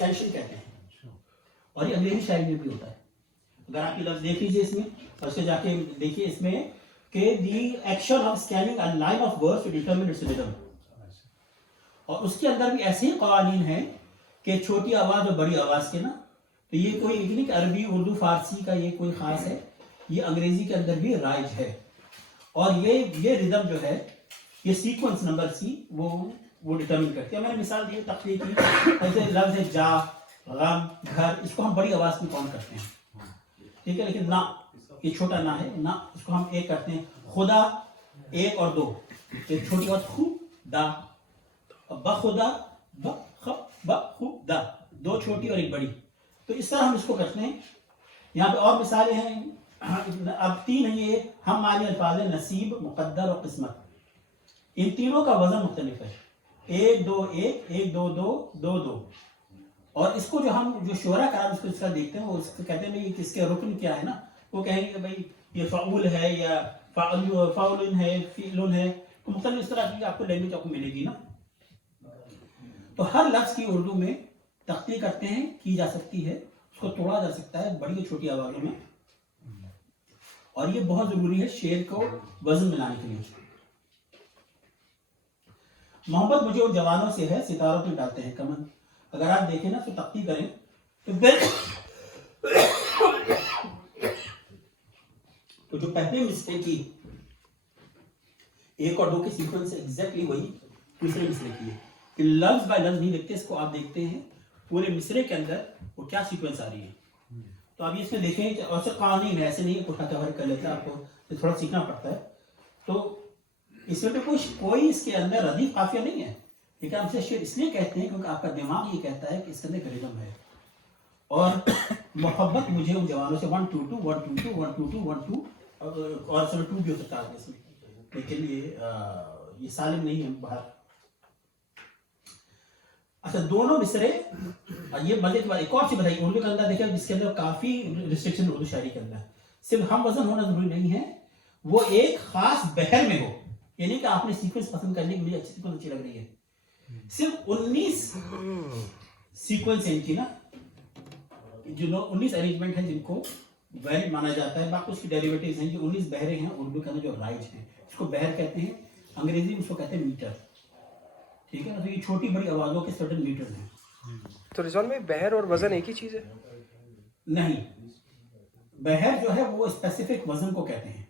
स्कैंशन कहते हैं, और ये अंग्रेजी शायरी में भी होता है. अगर आप ये लफ्ज देख लीजिए इसमें, और उससे जाके देखिए इसमें कि the action of scanning a line of words to determine its rhythm. और उसके अंदर भी ऐसे ही कवानीन हैं कि छोटी आवाज़ और बड़ी आवाज़ के ना, तो ये कोई नहीं कि अरबी उर्दू फारसी का ये कोई ख़ास है, ये अंग्रेज़ी के अंदर भी राइज है. और ये रिदम जो है, ये सीक्वेंस नंबर सी वो डिटरमिन करती है. मैंने मिसाल दी तकलीफ की, जैसे लफ्ज़ है जा, गम, घर, इसको हम बड़ी आवाज़ में काउंट करते हैं, ठीक है. लेकिन ना, ये छोटा ना है ना, इसको हम एक करते हैं. खुदा एक और दो, एक छोटी आवाज़ खुदा, बखुदा बखुदा, दो छोटी और एक बड़ी. तो इस तरह हम इसको करते हैं. यहाँ पे और मिसालें हैं. अब तीन है ये हम मानी अल्फाज नसीब, मुक़द्दर और किस्मत. इन तीनों का वजन मुख्तलिफ है. एक दो एक, एक दो दो, दो दो. और इसको जो शोरा करार इसको इसका देखते हैं, वो इसको कहते हैं भाई किसके रुकन क्या है ना. वो कहेंगे कि भाई ये फ़ाउल है या फ़ाउलन है, फ़ीलन है. तो मुख्तलिफ इस तरह की आपको लैंग्वेज आपको मिलेगी ना. तो हर लफ्ज़ की उर्दू में तख्ती करते हैं, की जा सकती है, उसको तोड़ा जा सकता है बड़ी और छोटी आवाज़ों में. और ये बहुत ज़रूरी है शेर को वज़न मिलाने के लिए. मोहब्बत मुझे उन जवानों से है, सितारों पे डालते हैं कमन. अगर आप देखें ना तो तख्ती करें तो तो जो पहले मिसरे की एक और दो के सीक्वेंस एग्जैक्टली वही दूसरे मिसरे की है. कि लफ्ज बाय लफ्ज नहीं देखते इसको, आप देखते हैं पूरे मिसरे के अंदर वो क्या सीक्वेंस आ रही है. तो आप इसमें देखें कि ऐसे कानूनी में ऐसे नहीं है कुछ हर कर लेता है, आपको थोड़ा सीखना पड़ता है. तो इसमें तो कोई इसके अंदर रदीफ काफिया नहीं है. लेकिन आप इसे शेर इसलिए कहते हैं क्योंकि आपका दिमाग ये कहता है कि इसके अंदर रिदम है. और मोहब्बत मुझे उन जवानों से 1 2 2 1 2 2 1 2 2 1 2 और सब 2 भी हो सकता है इसमें. लेकिन ये सालिम नहीं है बाहर. अच्छा, दोनों मिसरे. ये मजे की बात एक और चीज बताइए, उर्दू के अंदर देखिए जिसके अंदर काफी रिस्ट्रिक्शन उर्दू शायरी के अंदर. सिर्फ हम वजन होना जरूरी नहीं है, वो एक खास बहर में हो. ये नहीं कि आपने सीक्वेंस पसंद कर ली, मुझे अच्छी सीक्वेंस अच्छी लग रही है. सिर्फ 19 सीक्वेंस है इनकी ना, जो 19 अरेंजमेंट है जिनको वैलिड माना जाता है. बाकी उसकी डेरिवेटिव्स हैं. जो 19 बहरे हैं उर्दू के अंदर जो राइज हैं, इसको बहर कहते हैं. अंग्रेजी में उसको कहते हैं मीटर, ठीक है ना. तो ये छोटी बड़ी आवाज़ों के सर्टेन मीटर हैं. तो रिजवान में बहर और वजन एक ही चीज़ है? नहीं, बहर जो है वो स्पेसिफिक वजन को कहते हैं.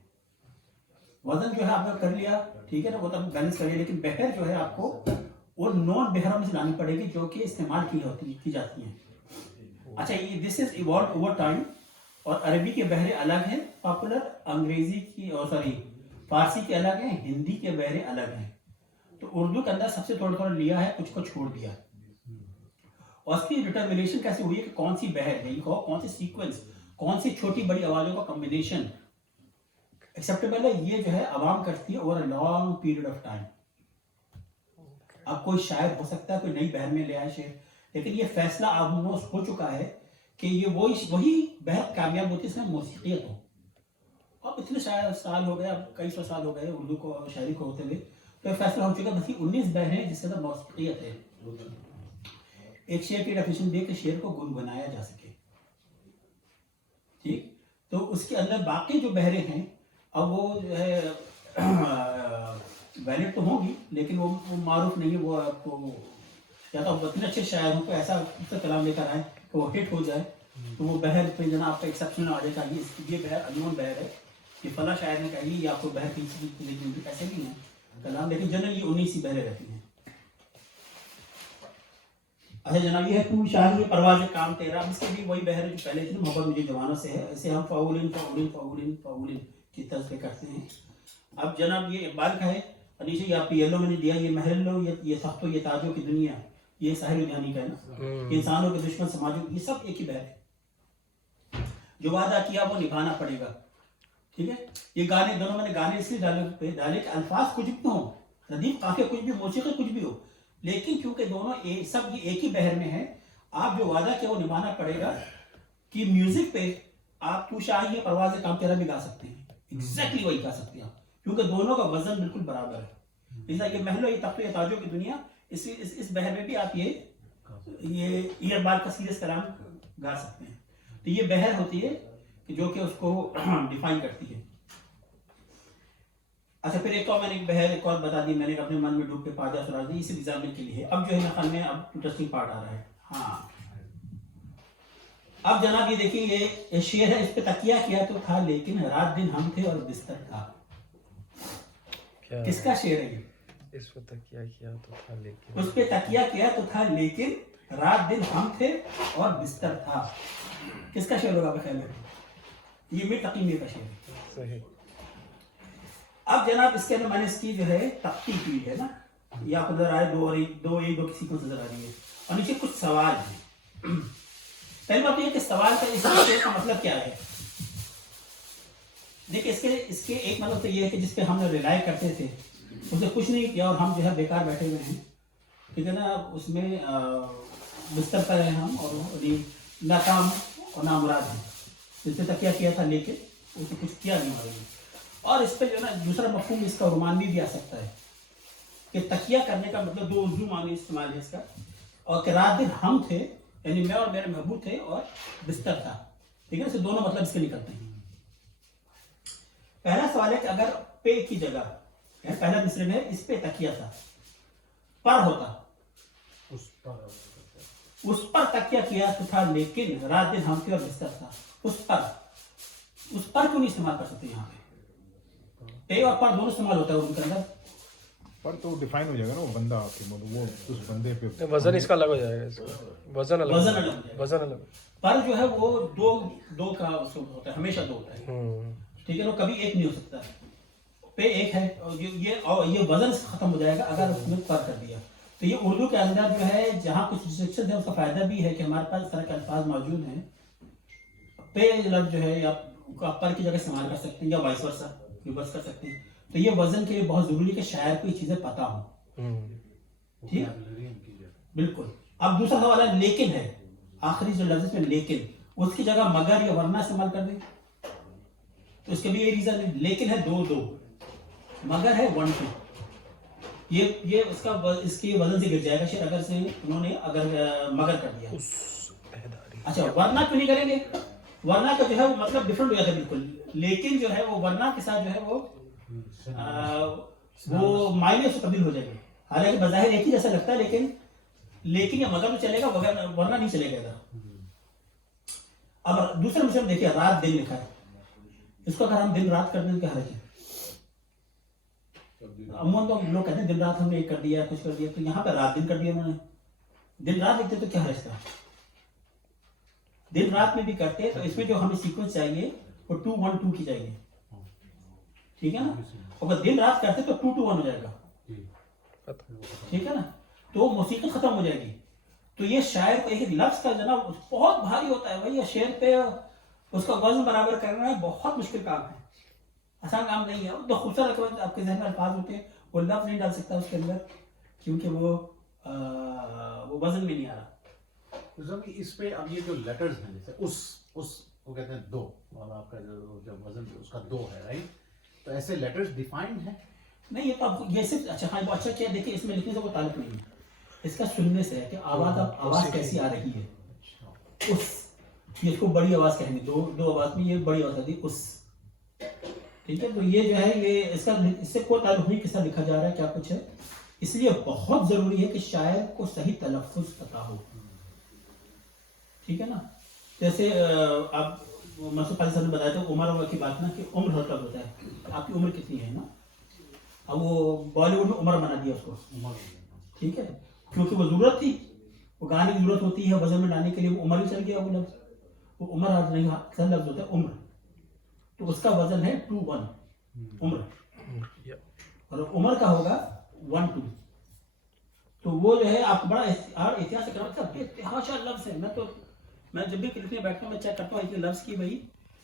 वजन जो है आपने कर लिया, ठीक है ना, वो तो बैलेंस कर लिया. लेकिन बहर जो है आपको वो नॉन बहरों में से लानी पड़ेगी जो कि इस्तेमाल की जाती हैं. अच्छा, ये this is evolve over time. और अरबी के बहरे अलग हैं पॉपुलर, अंग्रेजी की और फारसी के अलग हैं, हिंदी के बहरे अलग हैं. तो उर्दू के अंदर सबसे थोड़ा लिया है, कुछ को छोड़ दिया. और उसकी डिटर्मिनेशन कैसे हुई है कि कौन सी बहर है, कौन सी सीक्वेंस, कौन सी छोटी बड़ी आवाज़ों का कॉम्बिनेशन एक्सेप्टेबल है, ये जो है आवाम करती है over a long period of time. अब कोई शायर हो सकता है कोई नई बहर में ले आए शेर, लेकिन ये फैसला आमोज हो चुका है कि ये वही बहर कामयाब होती है इसमें मौसीकियत हो. अब इतने साल हो गए, अब कई सौ साल हो गए उर्दू को शायरी को होते हुए. तो फैसला हो चुका है बस 19 बहरें हैं जिसके अंदर मौसीकियत है. एक शेर की डेफिनेशन दे के शेर को गुनगुनाया जा सके, ठीक. तो उसके अंदर बाकी जो बहरें हैं, अब वो जो है वैलिड तो होंगी लेकिन वो मारूफ नहीं है. वो आपको या तो इतने अच्छे शायर को ऐसा उसका कलाम लेकर आए कि वो हिट हो जाए, तो वो बहर पे जना आपका एक्सेप्शन आ जाएगा. ये बहर अननोन बहर है, ये फला शायर ने कही, ये आपको बहर पीछे, लेकिन ऐसे नहीं है कलाम. लेकिन जनरली 19 ही बहरें रहती हैं. अच्छा जनाब, ये है तू शाही परवाज़ काम तेरा. इसके भी वही बहर जो पहले थी, मोहब्बत मुझे जवानों से है. ऐसे हम फ़ाउलिन फ़ाउलिन फ़ाउलिन फ़ाउलिन की तर्ज पे करते हैं. अब जनाब ये इकबाल का है. नीचे ये आपको येलो मैंने दिया, ये महल लो, ये सख्तो, ये ताजों की दुनिया, ये साहिल लुधियानी का है ना. इंसानों के दुश्मन समाजों, ये सब एक ही बहर है. जो वादा किया वो निभाना पड़ेगा, ठीक है. ये गाने दोनों मैंने गाने इसलिए डाले कि अल्फाज कुछ भी हो, रदीफ काफिया कुछ भी, मौसीकी कुछ भी हो, लेकिन क्योंकि दोनों सब ये एक ही बहर में है. आप जो वादा किया वो निभाना पड़ेगा. कि म्यूजिक पे आप तू शाही परवाज़ काम तेरा भी गा सकते हैं, एग्जैक्टली वही गा सकते हैं आप, क्योंकि दोनों का वजन बिल्कुल बराबर है. जैसा ये महलो, ये तख्तो, ये ताजों की दुनिया, इस बहर में भी आप ये یہ ایئر بار کا سیریس کلام گا سکتے ہیں. تو یہ بہر ہوتی ہے کہ جو کہ اس کو ڈیفائن کرتی ہے. اچھا پھر ایک اور میں نے ایک بہر ایک اور بتا دی میں نے اپنے من میں ڈوب کے پاجا سراج دی اسی ایگزامپل کے لیے. اب جو ہے نقل میں اب انٹرسٹنگ پارٹ آ رہا ہے. ہاں اب جناب یہ دیکھیں یہ شعر ہے. اس پہ تکیہ کیا تو تھا لیکن رات دن ہم تھے اور بستر تھا. کس کا شعر ہے یہ؟ اس پہ تکیہ کیا تو تھا لیکن اس پہ تکیہ کیا تو تھا لیکن رات دن ہم تھے اور بستر تھا. کس کا شعر ہوگا آپ خیال میں؟ یہ میر تقی میر کا شعر ہے. صحیح. اب جناب اس کے اندر میں نے اس کی جو ہے تختی کی ہے نا یہ آپ کو نظر آ رہا ہے دو ایک دو کسی کو نظر آ رہی ہے اور نیچے کچھ سوال ہیں. پہلی بات یہ کہ سوال کا اس شعر کا مطلب کیا ہے. دیکھیں اس کے ایک مطلب تو یہ ہے کہ جس پہ ہم نے ریلائی کرتے تھے اسے کچھ نہیں کیا اور ہم جو ہے بیکار بیٹھے ہوئے ہیں. ٹھیک ہے نا. اس میں بستر پر ہیں ہم اور ناکام اور نامراد ہیں. جس پہ تکیہ کیا تھا لیکن اسے کچھ کیا نہیں ہو رہی. اور اس پہ جو ہے نا دوسرا مفہوم اس کا رومانوی بھی آ سکتا ہے کہ تکیہ کرنے کا مطلب دو اردو معنی استعمال ہے اس کا. اور کہ رات دن ہم تھے یعنی میں اور میرے محبوب تھے اور بستر تھا. ٹھیک ہے. اسے دونوں مطلب اس کے نکلتے ہیں. پہلا سوال ہے کہ اگر پے کی جگہ پہلا مصرع میں اس پہ تکیہ تھا پر ہوتا اس پر تکیہ کیا تو تھا لیکن رات دن ہم تھے اور بستر تھا. اس پر کیوں نہیں استعمال کر سکتے یہاں پہ؟ پے اور پر دونوں استعمال ہوتا ہے ان کے اندر. پر تو ڈیفائن ہو جائے گا نا وہ بندہ آپ کے وہ اس بندے پہ وزن اس کا الگ ہو جائے گا. اس کا وزن الگ وزن الگ وزن الگ. پر جو ہے وہ دو کا ہوتا ہے ہمیشہ دو ہوتا ہے. ٹھیک ہے نا. کبھی ایک نہیں ہو سکتا. پہ ایک ہے اور یہ وزن سے ختم ہو جائے گا اگر اس میں پر کر دیا. تو یہ اردو کے اندر جو ہے جہاں کچھ ریسٹرکشن ہے اس کا فائدہ بھی ہے کہ ہمارے پاس اس طرح کے الفاظ موجود ہیں. پہ لفظ جو ہے آپ پر کی جگہ استعمال کر سکتے ہیں یا وائس ورسا ریورس کر سکتے ہیں. تو یہ وزن کے لیے بہت ضروری ہے کہ شاعر کو یہ چیزیں پتہ ہوں. ٹھیک بالکل. اب دوسرا سوال ہے لیکن ہے. آخری جو لفظ میں لیکن اس کی جگہ مگر یا ورنہ استعمال کر دیں تو اس کے بھی یہ ریزن ہے. لیکن ہے دو مگر ہے 1 2. یہ اس کی وزن سے گر جائے گا شاید اگر سے انہوں نے اگر مگر کر دیا. اچھا ورنہ کیوں نہیں کریں گے؟ ورنہ کا جو ہے وہ مطلب ڈفرنٹ ہو جاتا ہے بالکل. لیکن جو ہے وہ ورنہ کے ساتھ جو ہے وہ معنی سے تبدیل ہو جائے گا. حالانکہ بظاہر ایک ہی جیسا لگتا ہے لیکن یا مگر تو چلے گا ورنہ نہیں چلے گا. اب دوسرے مصرع میں دیکھیے رات دن لکھا ہے. اس کو اگر ہم دن رات کر دیں تو کیا حرج ہے؟ عموماً تو لوگ کہتے ہیں دن رات ہم نے ایک کر دیا کچھ کر دیا. تو یہاں پہ رات دن کر دیا انہوں نے. دن رات لکھتے تو کیا حرج تھا؟ دن رات میں بھی کرتے تو اس میں جو ہمیں سیکوینس چاہیے وہ 2 1 2 کی چاہیے. ٹھیک ہے نا. اگر دن رات کرتے تو 2 2 1 ہو جائے گا. ٹھیک ہے نا. تو موسیقی ختم ہو جائے گی. تو یہ شاعر کو ایک لفظ کا جناب بہت بھاری ہوتا ہے بھائی. یہ شعر پہ اس کا وزن برابر کرنا بہت مشکل کام ہے. آسان کام نہیں ہے. تو خوبصورت آپ کے ذہن میں الفاظ ہوتے ہیں وہ لفظ نہیں ڈال سکتا اس کے اندر کیونکہ وہ وزن میں نہیں آ رہا. اس پہ اب یہ جو لیٹرز ہیں جیسے اس کو کہتے ہیں دو اور آپ کا جو وزن اس کا 2 ہے رائٹ. تو ایسے لیٹرز ڈیفائنڈ ہیں نہیں. یہ تو آپ یہ صرف اچھا ہاں اچھا کیا دیکھیں اس میں لکھنے سے کوئی تعلق نہیں ہے. اس کا سننے سے ہے کہ آواز کیسی آ رہی ہے. اس کو بڑی آواز کہیں گے. دو آواز میں یہ بڑی آواز آتی ہے اس. ٹھیک ہے. تو یہ جو ہے یہ اس سے کوئی تعلق نہیں کس طرح لکھا جا رہا ہے کیا کچھ ہے. اس لیے بہت ضروری ہے کہ شاعر کو صحیح تلفظ پتہ ہو. ٹھیک ہے نا. جیسے اب منصور قاضی صاحب نے بتایا تھا عمر کی بات نا کہ عمر ہوتا ہے. آپ کی عمر کتنی ہے نا. اب وہ بالی ووڈ میں عمر بنا دیا اس کو. ٹھیک ہے. کیونکہ وہ ضرورت تھی. وہ گانے کی ضرورت ہوتی ہے وزن میں لانے کے لیے. وہ عمر ہی چل گیا. وہ لفظ وہ عمر نہیں اکثر لفظ ہوتا ہے عمر. تو اس کا وزن ہے 2 1 عمر. اور عمر کا ہوگا 1 2. تو وہ جو ہے آپ بڑا احتیاط سے کرنا. بے تحاشا لفظ ہے. میں جب بھی لکھنے بیٹھتا ہوں میں چیک کرتا ہوں اتنے لفظ کی بھائی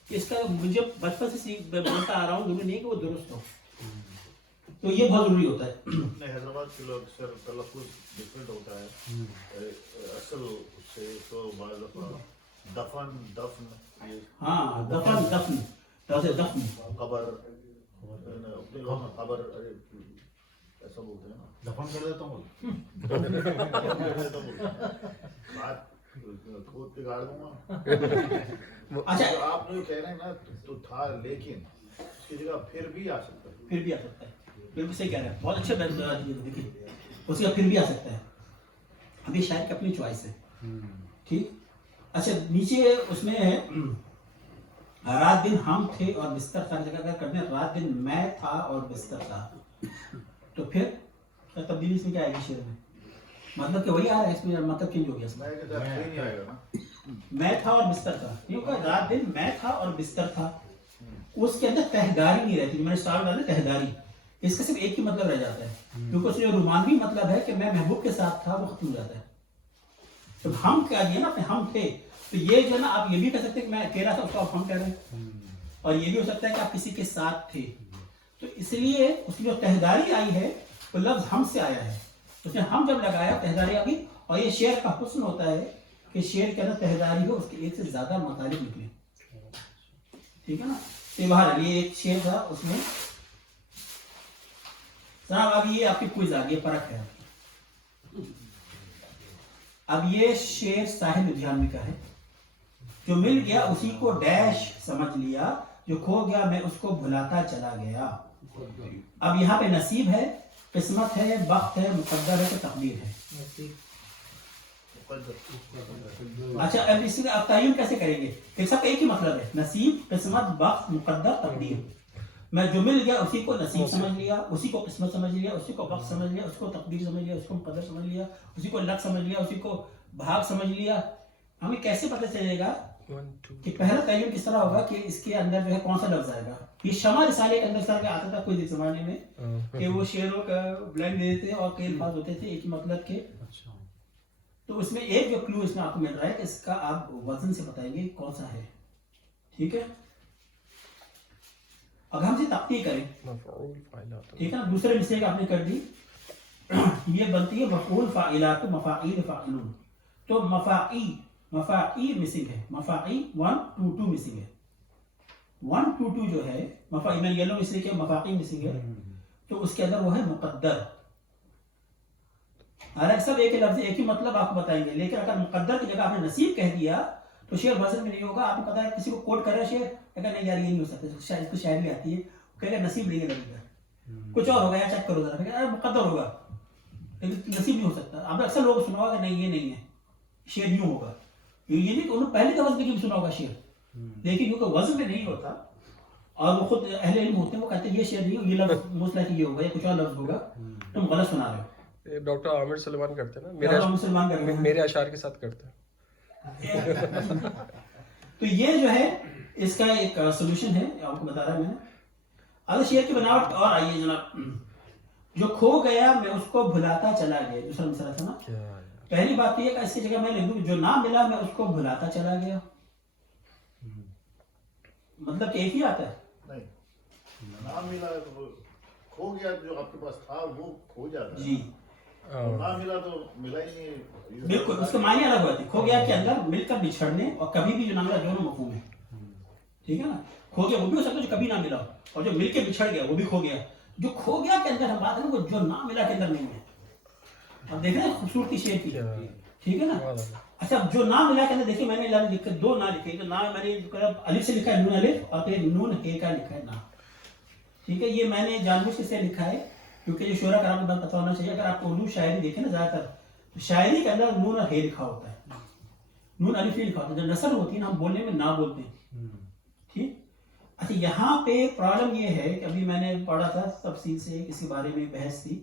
کہ اس کا مجھے بچپن سے بولتا آ رہا ہوں ضروری نہیں کہ وہ درست ہو. تو یہ بہت ضروری ہوتا ہے. حیدرآباد کے لوگ سر تلفظ ڈفرینٹ ہوتا ہے اصل سے. تو بعض دفعہ دفن ہاں دفن قبر قبر ऐसा बोलते हैं ना, दफन कर देता हूँ। ऐसा बोलते हैं। बात खोद के गाड़ दूंगा। अच्छा, तो आप जो कह रहे हैं ना तो था, लेकिन उसकी जगह फिर भी आ सकता है। फिर भी आ सकता है, बिल्कुल सही कह रहे हैं, बहुत अच्छे देखिए, उसके बाद फिर भी आ सकता है। अभी शायद की अपनी चॉइस है, ठीक। अच्छा, नीचे उसमें है रात दिन हम थे और बिस्तर था की जगह अगर करते हैं रात दिन मैं था और बिस्तर था, तो फिर क्या तब्दीली इसमें क्या आएगी शेर में? मतलब कि वही आ रहा है इसमें, मतलब चेंज हो गया इसमें। मैं कहता है नहीं आएगा ना। मैं था और बिस्तर था, क्योंकि रात दिन मैं था और बिस्तर था, उसके अंदर तहदारी नहीं रहती। मैंने स्टार डाला तहदारी, इसका सिर्फ एक ही मतलब रह जाता है, क्योंकि उसमें जो रोमानवी मतलब है कि मैं महबूब के साथ था, वो खत्म हो जाता है। तो हम क्या दिया ना, हम थे, तो ये जो ना आप ये भी कह सकते हैं कि मैं अकेला था, उसको आप हम कह रहे हैं, और ये भी हो सकता है कि आप किसी के साथ थे। तो इसलिए उसकी जो तहदारी आई है वो लफ्ज हम से आया है, उसने हम जब लगाया तहदारी आ गई। और ये शेर का हुस्न होता है कि शेर के अंदर तहदारी हो, उसके एक से ज्यादा मतलब निकले, ठीक है ना। तो बाहर ये एक शेर था उसमें। जनाब अब ये आपकी क्विज आ गई, फर्क है। अब ये शेर साहिल लुधियानवी का है। जो मिल गया उसी को डैश समझ लिया, जो खो गया मैं उसको भुलाता चला गया। अब यहाँ पे नसीब है, किस्मत है, वक्त है, मुकद्दर है, तो तकदीर है। अच्छा, अब इसमें आप तय्युन कैसे करेंगे? फिर सब एक ही मतलब है, नसीब, किस्मत, वक्त, मुकद्दर, तकदीर। मैं जो मिल गया उसी को नसीब समझ लिया, उसी को किस्मत समझ लिया, उसी को वक्त समझ लिया, उसको तकदीर समझ लिया, उसको मुकद्दर समझ लिया, उसी को लक समझ लिया, उसी को भाग समझ लिया। हमें कैसे पता चलेगा कि पहला तय्युन किस तरह होगा कि इसके अंदर जो है कौन सा लफ्ज आएगा? ये शमा रिसाले के अंदर सर का आता था कुछ जमाने में कि वो शेरों का ब्लैंक दे देते और कई अल्फाज होते थे एक ही मतलब के। तो उसमें एक जो क्लू इसमें आपको मिल रहा है कि इसका आप वजन से बताएंगे कौन सा है, ठीक है। अगर हम इसे तख्ती करें, ठीक है ना, दूसरे मिसरे आपने कर दी, ये बनती है मफऊल फाइलात, मफाइल फाइलून। तो मफाई मिसिंग है, मफाई 1 2 2 मिसिंग है, 1 2 2 जो है मफाई में येलो इसलिए कि मफाई मिसिंग है, तो उसके अंदर वो है मुकद्दर। हालांकि सब एक ही लफ्ज एक ही मतलब आपको बताएंगे, लेकिन अगर मुकद्दर की जगह आपने नसीब कह दिया तो शेर वजन में नहीं होगा। आपको पता है किसी को कोट कर रहा है शेर, कहता नहीं यार ये नहीं हो सकता, शायद इसको शायरी आती है, कहेगा नसीब नहीं लगेगा, कुछ और होगा, या चेक करो जरा, अरे मुकद्दर होगा, लेकिन नसीब नहीं हो सकता। आपने अक्सर लोग सुना होगा नहीं ये नहीं है, शेर यूं होगा। ये नहीं कि उन्होंने पहले तो वजन में सुना होगा शेर, लेकिन क्योंकि वजन में नहीं होता और वो खुद अहले इल्म होते हैं, वो कहते हैं ये शेर नहीं, ये लफ्ज मोस्ट लाइक ये होगा या कुछ और लफ्ज होगा, तुम गलत सुना रहे हो। डॉक्टर आमिर सलमान करते हैं ना, मुसलमान कर रहे हैं, मेरे अशार के साथ करते हैं। तो ये जो है इसका एक सोल्यूशन है, आपको बता रहा मैंने। अगर शेर की बनावट और आइए जनाब, जो खो गया मैं उसको भुलाता चला गया, दूसरा मिसरा था ना। पहली बात ये इसकी जगह मैं लिख दूं जो ना मिला मैं उसको भुलाता चला गया, मतलब कि एक ही आता है। नहीं, ना मिला तो खो गया, जो आपके पास था वो खो जाता है जी, और ना मिला तो मिला ही नहीं। बिल्कुल, उसके मायने अलग होते हैं। खो गया के अंदर मिलकर बिछड़ने और कभी भी जो ना मिला दोनों मफहूम है, ठीक है ना। खो गया वो भी हो सकता है जो कभी ना मिला, और जो मिलके बिछड़ गया वो भी खो गया। जो खो गया के अंदर हम बात है वो जो ना मिला के अंदर नहीं है। अब देख रहे हैं खूबसूरती शेर की, ठीक है ना। अच्छा, जो ना मिला के अंदर देखिए मैंने लिखे दो ना लिखे, तो ना मैंने अलिफ से लिखा है नून अलिफ और फिर नून हे का लिखा है ना, ठीक है। ये मैंने जानबूझ से लिखा है क्योंकि जो शोरा का आपको पता होना चाहिए। अगर आप उर्दू शायरी देखें ना ज्यादातर, तो शायरी के अंदर नून और हे लिखा होता है, नून अलिफ लिखा होता है। जब नसर होती है ना हम बोलने में ना बोलते हैं, ठीक। अच्छा, यहाँ पे प्रॉब्लम ये है कि अभी मैंने पढ़ा था तफसील से इसके बारे में बहस थी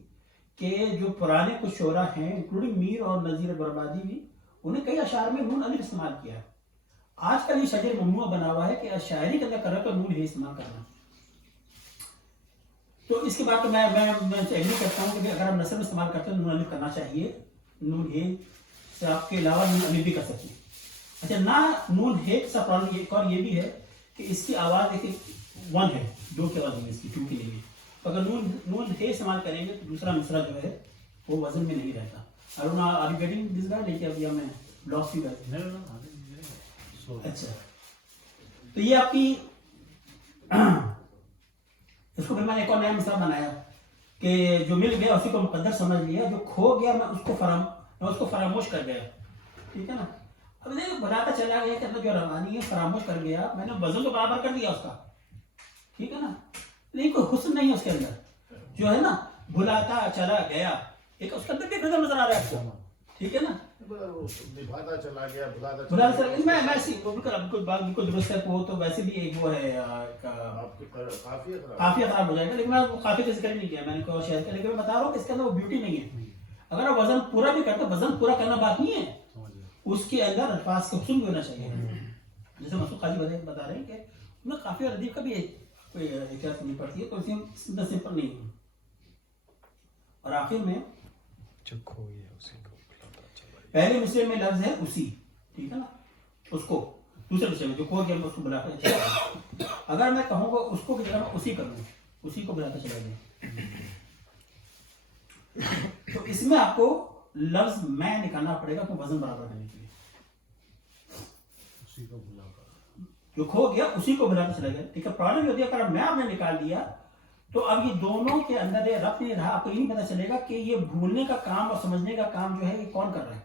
कि जो पुराने कुछ शोरा हैं इंक्लूडिंग मीर और नज़ीर बर्बादी भी, उन्हें कई अशार में नून अलिफ इस्तेमाल किया है। आजकल ये शजर ममनुआ बना हुआ है कि शायरी के अंदर कर तो नून हे इस्तेमाल करना। तो इसके बाद तो मैं एग्री करता हूँ कि अगर आप नसर में इस्तेमाल करते हैं नून अलिफ करना चाहिए, नून हे से आपके अलावा नून अलिफ भी कर सकते हैं। अच्छा, ना नून हे का प्रॉब्लम एक और ये भी है कि इसकी आवाज़ देखिए 1 है, 2 की आवाज़ नहीं है इसकी, 2 की नहीं है। तो अगर नून हे इस्तेमाल करेंगे तो दूसरा मिसरा जो है वो वजन में नहीं रहता। Arun are you getting this guide? लेकिन अभी हमें ब्लॉक की बात। अच्छा, तो ये आपकी इसको फिर मैंने एक और नया मिसरा बनाया کہ جو مل گیا اسی کو مقدر سمجھ لیا, جو کھو گیا میں اس کو فراموش کر گیا. ٹھیک ہے نا. اب دیکھیں بناتا چلا گیا کہ اندر جو روانی ہے فراموش کر گیا, میں نے وزن تو برابر کر دیا اس کا, ٹھیک ہے نا, لیکن کوئی حسن نہیں ہے اس کے اندر, جو ہے نا بھلاتا چلا گیا, ایک اس کے اندر بھی نظر نظر آ رہا ہے آپ کو, ٹھیک ہے نا. نبھاتا چلا گیا بھلاتا بھلا چلا سر میں بالکل بات بالکل درست ہے, وہ تو ویسے بھی ایک وہ ہے آپ کی کافی کافی خراب ہو جائے گا, لیکن میں کافی کا ذکر نہیں کیا میں نے کوئی شیئر کیا, لیکن میں بتا رہا ہوں کہ اس کے اندر وہ بیوٹی نہیں ہے. اگر آپ وزن پورا بھی کرتے وزن پورا کرنا بات نہیں ہے, اس کے اندر الفاظ کا حسن بھی ہونا چاہیے. جیسے مسعود قاضی بتا رہے ہیں کہ میں کافی اور ادیب کا بھی احتیاط کرنی پڑتی ہے, تو اتنا سمپل نہیں ہے. اور آخر میں جو کھو گیا اسی کو بھلاتا چلا گیا. پہلے مصرے میں لفظ ہے اسی, ٹھیک ہے نا, اس کو دوسرے مصرے میں جو کھو گیا میں اس کو بلا کر چلا گیا. اگر میں کہوں گا اس کو کی طرح میں اسی کروں, اسی کو بلاتا چلا گیا, تو اس میں آپ کو لفظ میں نکالنا پڑے گا وزن برابر کرنے کے لیے. اسی کو بلا کر جو کھو گیا اسی کو بلاتا چلا گیا. ٹھیک ہے, پرابلم یہ ہوتی ہے اگر میں آپ نے نکال دیا تو اب یہ دونوں کے اندر یہ ربط نہیں رہا, آپ کو یہ نہیں پتا چلے گا کہ یہ بھولنے کا کام اور سمجھنے کا کام جو ہے یہ کون کر رہا ہے.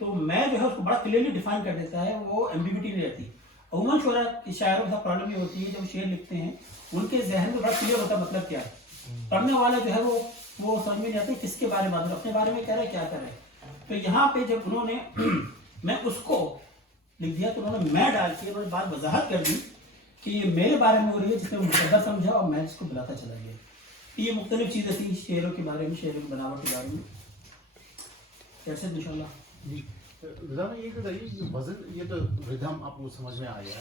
تو میں جو ہے اس کو بڑا کلیئرلی ڈیفائن کر دیتا ہے, وہ ایمبیگوٹی نہیں رہتی. عموماً شاعروں کے ساتھ پرابلم یہ ہوتی ہے جب شعر لکھتے ہیں ان کے ذہن میں بڑا کلیئر ہوتا ہے مطلب کیا ہے, پڑھنے والا جو ہے وہ سمجھ میں نہیں آتا کس کے بارے میں, اپنے بارے میں کہہ رہا ہے کیا کر رہا ہے. تو یہاں پہ جب انہوں نے میں اس کو لکھ دیا تو انہوں نے میں ڈال کے انہوں نے بات وضاحت کر دی کہ یہ میرے بارے میں ہو رہی ہے جس میں مقدر سمجھا اور میں اس کو بلاتا چلا گیا. یہ مختلف چیزیں تھیں شعروں کے بارے میں, شعروں کی بناوٹ کے بارے میں. کیسے ان شاء اللہ جی رضا میں یہ بتائیے وزن, یہ تو ردھم آپ کو سمجھ میں آ گیا.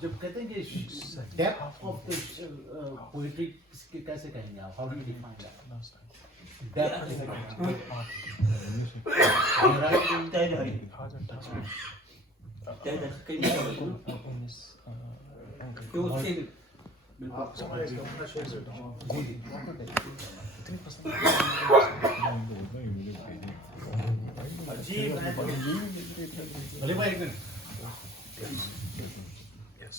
جب کہتے ہیں کہ ڈیپتھ آف پوئٹری کیسے کہیں گے آپ, how do you define that? آپ کو میں اپنا شیئر کرتا ہوں. عجیب ہے علی بھائی ایک منٹ. Yes.